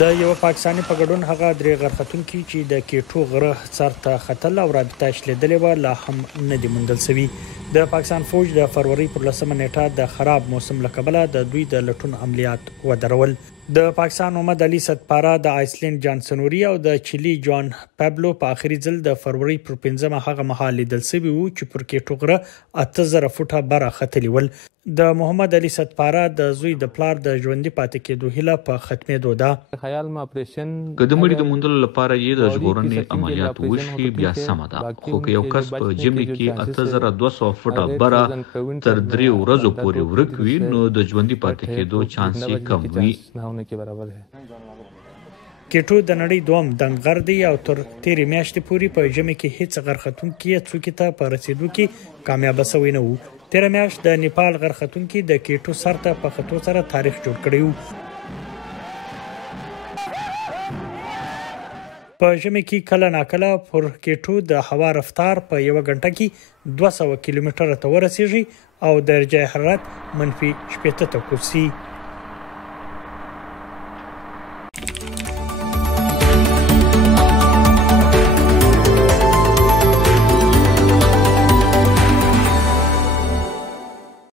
د یو پاکستاني په ګډون هغه درې غرختونکي چې د کېټو غره سر ته ختل او رابطه شلیدلې و لا هم نه دي موندل شوي. د پاکستان فوج د فروری پر 10 نیټه د خراب موسم له کبله د دوی د لټون عملیات ودرول. د پاکستان محمد علي ستپاره د آیسلینډ جانسنوري او د چيلي جان پابلو په اخري ځل د فروری پر 15 هغه مهال لیدل شوی وو چې پر کېټو غره 8000 فوټه بره ختلی ول. د محمد علي ستپاره د زوی د پلار د ژوندۍ پاتې کېدو هیله په ختمېدو ده. خیال ما اپریشن که د مړي د موندلو لپاره یې د ژغورنې عملیات وشي بیا سمه ده، خو که یو کس په ژمي کې 8200 فوټه بره تر 3 ورځو پورې ورک وي نو د ژوندۍ پاتې کېدو چانس یې کم وي. کېټو د نړۍ دوم دنګر دی او تر تیرې میاشتې پورې په ژمي کې هیڅ غرختونکي څوکې ته په رسیدو کې کامیاب شوی نه وو. تیره میاشت د نیپال غرختونکي د کېټو سر ته په خطو سره تاریخ جوړ کړی وو. په ژمي کې کله ناکله پر کېټو د هوا رفتار په یو غنټه کې 200 کیلومتره ته ورسیږي او درجه حرارت -80 ته کوسي.